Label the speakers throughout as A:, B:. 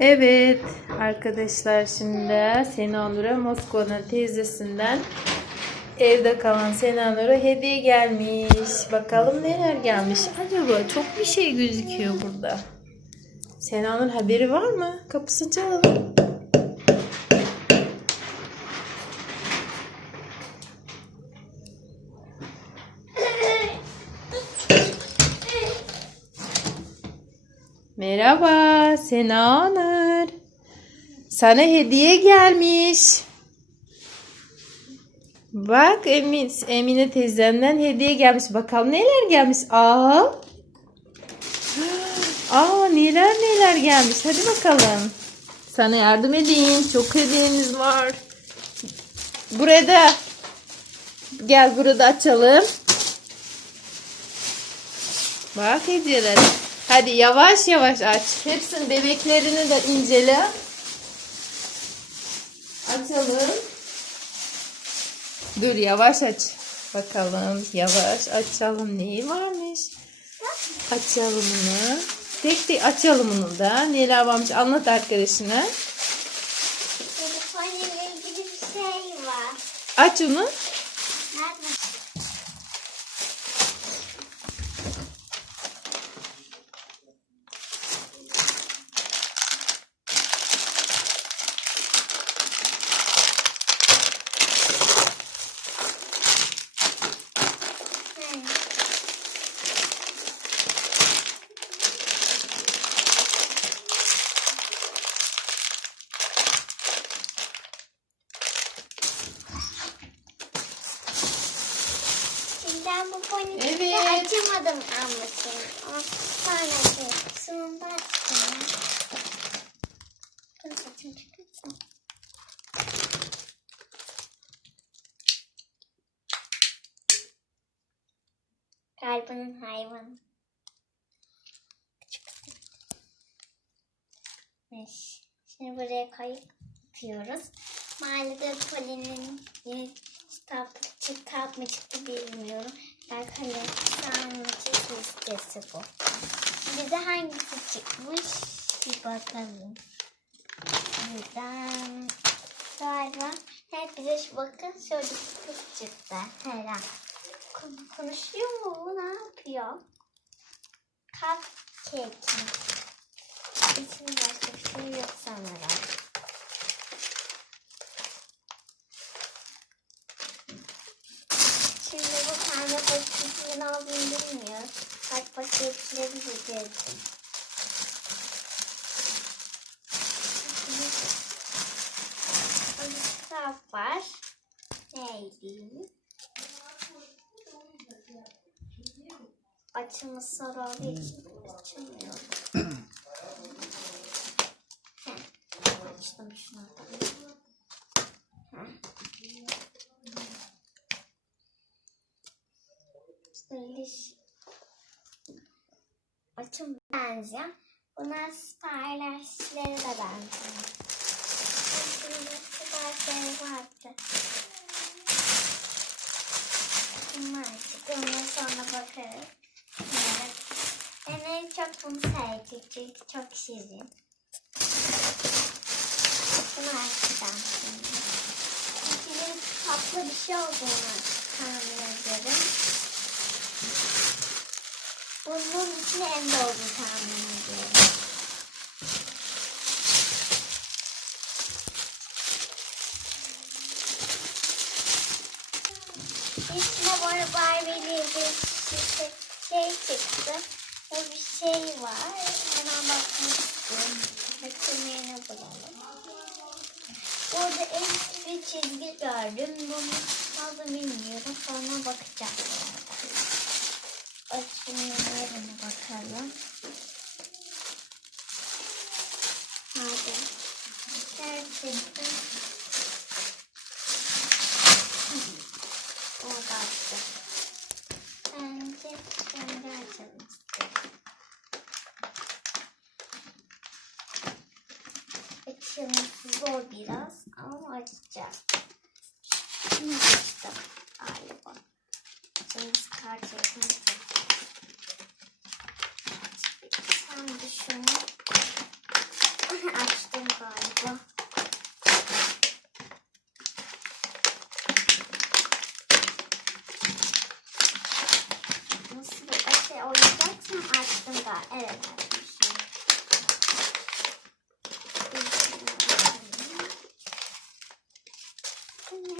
A: Evet arkadaşlar şimdi Senanur'a Moskova'nın teyzesinden evde kalan Senanur'a hediye gelmiş. Bakalım neler gelmiş. Acaba çok bir şey gözüküyor burada. Senanur haberi var mı? Kapısını çalalım. Merhaba Senanur. Sana hediye gelmiş. Bak Emin, Emine teyzemden hediye gelmiş. Bakalım neler gelmiş. Aa. Aa neler neler gelmiş. Hadi bakalım. Sana yardım edeyim. Çok hediyeniz var. Burada. Gel burada açalım. Bak hediyeler. Hadi yavaş yavaş aç. Hepsinin bebeklerini de incele. Açalım. Dur yavaş aç. Bakalım yavaş açalım. Neyi varmış? Açalım bunu. Tek tek açalım bunu da. Neler varmış anlat arkadaşına.
B: Telefonla ilgili bir şey var.
A: Aç onu.
B: Ben bu ponisi
A: Evet.
B: açamadım anlatayım. Ama sonra açayım. Sonunda açtım. Dur saçım. Kalbinin hayvanı. Şimdi buraya yapıyoruz. Mahallede Poli'nin yeni kitap çıkart mı çıktı bilmiyorum. Bakalım sanatçı listesi bu. Bize hangisi çıkmış bir bakalım. Buradan galiba hep bize şu bakın şöyle kız çıktı. Kon- konuşuyor mu? Ne yapıyor? Cupcake. İçinde başka bir şey yok sanırım. Şimdi paketinin ne olduğunu bilmiyorum. Bak paketleri bilirdim. Bir kitap var. Neydi? Açımı soru olduğu için Açım benziyor. Buna siparişleri de benziyor. Şimdi siparişleri vardı. Bunlar çıktı. Ondan sonra bakarız. Evet. Ben en çok bunu sevdim çünkü çok şirin. Bunu açacağım şimdi. İçinin tatlı bir şey olduğunu tahmin ederim. Bunun içine en doğru tahmin ediyorum. İçine böyle Barbie'li bir şey, şey çıktı. Ve bir şey var. Hemen bakmak istiyorum. Yerine bulalım. Burada eski bir çizgi gördüm. Bunu nasıl bilmiyorum. Sonra bakacağım. Açın yerine bakalım. Hadi. Gerçekten. O da açtı. Bence kendi açalım istiyorum. Açılması zor biraz ama açacağım. Şimdi açtım galiba. Şimdi kart çekmek Sen de şunu galiba. Nasıl bir şey oynayacaksın açtım da. Evet açmışım. Bu ne?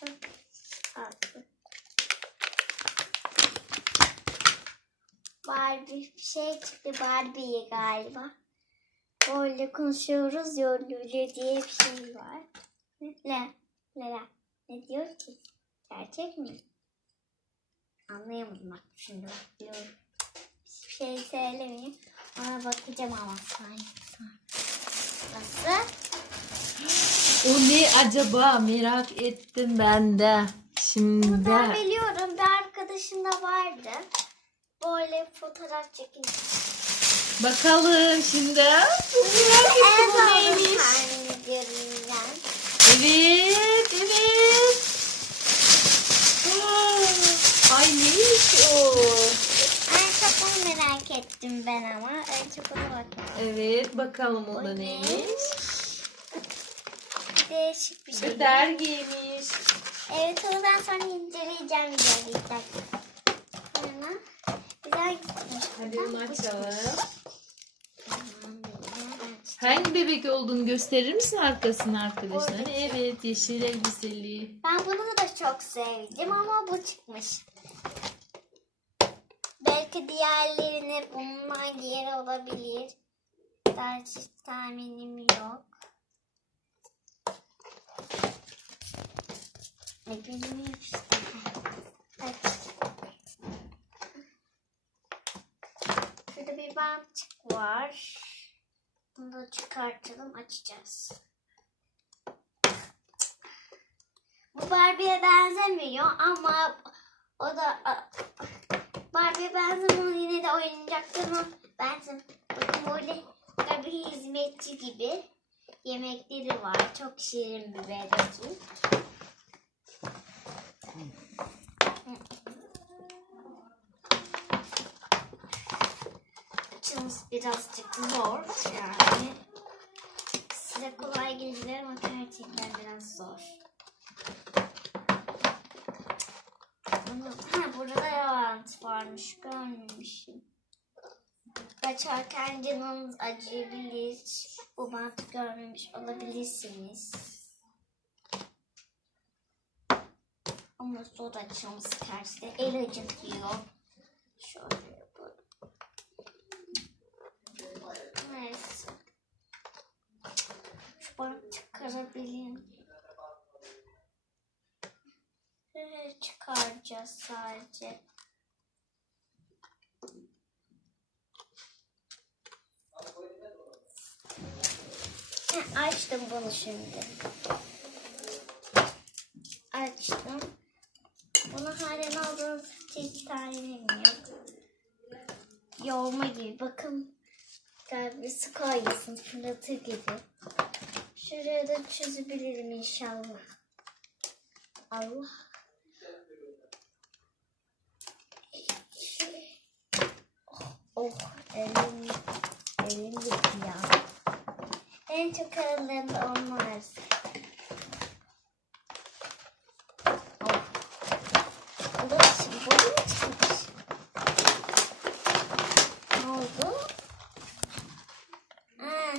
B: Çok tatlı. Bir şey çıktı Barbie'ye galiba. Böyle konuşuyoruz yoruluyor diye bir şey var. La la. Ne diyor ki? Gerçek mi? Anlayamadım bak şimdi bakıyorum. Hiçbir şey söylemiyor. Ona bakacağım ama saniye. Nasıl?
A: O ne acaba merak ettim ben de. Şimdi
B: Ben biliyorum bir arkadaşım da vardı. Böyle fotoğraf çekin.
A: bakalım şimdi.
B: En
A: bu neymiş. Evet, evet. Aa, Ay neymiş o?
B: En çok onu merak ettim ben ama. En çok ona.
A: Evet, bakalım o da neymiş.
B: Değişik bir şey.
A: Bir dergiymiş.
B: Evet onu ben sonra inceleyeceğim inceleyeceğim. Sonra güzel.
A: Hadi onu açalım.
B: Açtım.
A: Hangi bebek olduğunu gösterir misin arkasını arkadaşlar? Evet, yeşil elbiseli.
B: Ben bunu da çok sevdim ama bu çıkmış. Belki diğerlerine bundan giyer olabilir. Gerçi tahminim yok. Ne bilmiyorum işte. Aç. Bir var. Bunu da çıkartalım açacağız. Bu Barbie'ye benzemiyor ama o da Barbie'ye benzemiyor yine de oyuncaklarına benzem. Bakın böyle bir hizmetçi gibi yemekleri var. Çok şirin bir bebek. Açılması birazcık zor yani. Size kolay gelir ama gerçekten biraz zor. Ha burada da bant varmış görmemişim. Kaçarken canınız acıyabilir. Bu bantı görmemiş olabilirsiniz. Ama sonra açılması karşıda el acıtıyor. Şöyle yapalım. Neyse. Çıkarabilirim. Evet, çıkaracağız sadece. Heh, Açtım bunu şimdi. Açtım. Bunu halen aldığınız hiç tahinim yok. Yoğurma gibi. Bakın. Galiba su koyuyorsun fırlatır gibi. Şuraya da çözebilirim inşallah. Allah. Oh, elim, elim gitti ya. En çok aralarında onlar. Oh. Şimdi bu çıkmış? Ne oldu? Ha,